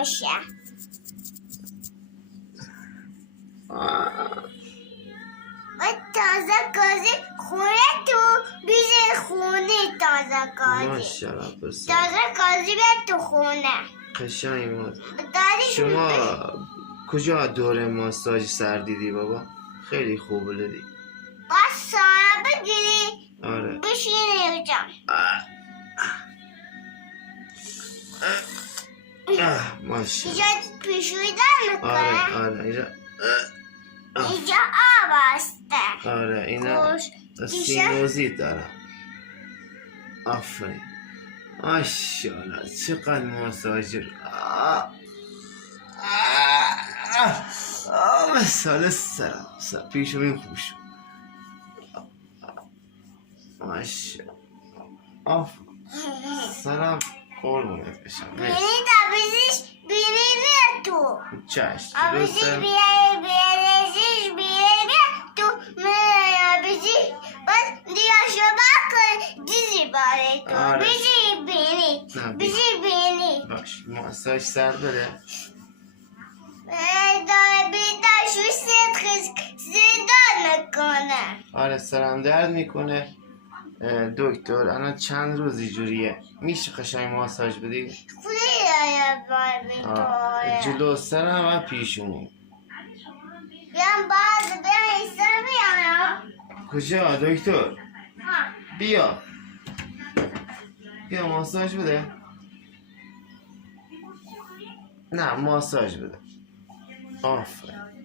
میشه. و تازه گازی خونه تو بیزه خونه تازه گازی. ماشاءالله پسر. تازه گازی بیاد تو خونه. قشنگ بود. داری شما کجا دوره ماساژ سر دیدی بابا؟ خیلی خوب دیدی. باید سایه بگیری. آره. بشینی اونجا. ماشاءالله. اینجا پیشوی در میکنه. آره اینجا اینجا آب هسته. آره اینا سینوزیت داره. آفرین. ماشاءالله چقدر ماساژر. سال سرم پیشونی خوب شد. ماشاءالله. سرم قربونت بشم. بینی تبیزیش بینی تو. چشم. آبیزی بیارزیش بیاره تو آبیزی باز دیاشو باکن دیزی باره تو. آره. بیزی بینی. نه، بیزی بینی. باش ماساژ سر بده. بیداشو زیدان میکنه. آره سرم درد میکنه. دکتر الان چند روزی جوریه میشه قشنگ ماساژ بدی؟ خودی بار میتوره. جلو سرم و پیشونی. بیام باز بیام ایسا بیام. کجا دکتر؟ بیا ماساژ بده. نه ماساژ بده. آفرین.